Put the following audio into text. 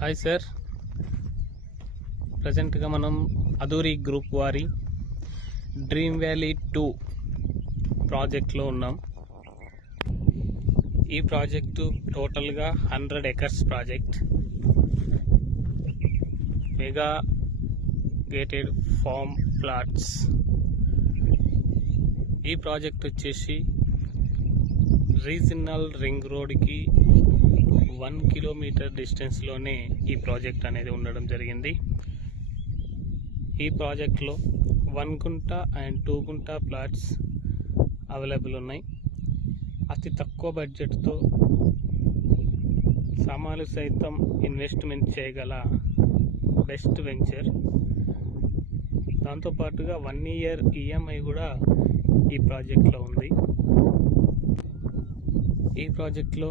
Hi sir, ప్రజెంట్గా మనం Aduri group వారి డ్రీమ్ వ్యాలీ 2 ప్రాజెక్ట్లో ఉన్నాం. ఈ ప్రాజెక్టు టోటల్గా 100 acres project. Mega gated form plots. ఈ ప్రాజెక్ట్ వచ్చేసి రీజనల్ రింగ్ రోడ్కి 1 కిలోమీటర్ డిస్టెన్స్లోనే ఈ ప్రాజెక్ట్ అనేది ఉండడం జరిగింది. ఈ ప్రాజెక్ట్లో 1 గుంట అండ్ 2 గుంట ప్లాట్స్ అవైలబుల్ ఉన్నాయి. అతి తక్కువ బడ్జెట్తో సామాన్లు సైతం ఇన్వెస్ట్మెంట్ చేయగల బెస్ట్ వెంచర్. దాంతోపాటుగా 1 year EMI కూడా ఈ ప్రాజెక్ట్లో ఉంది. ఈ ప్రాజెక్ట్లో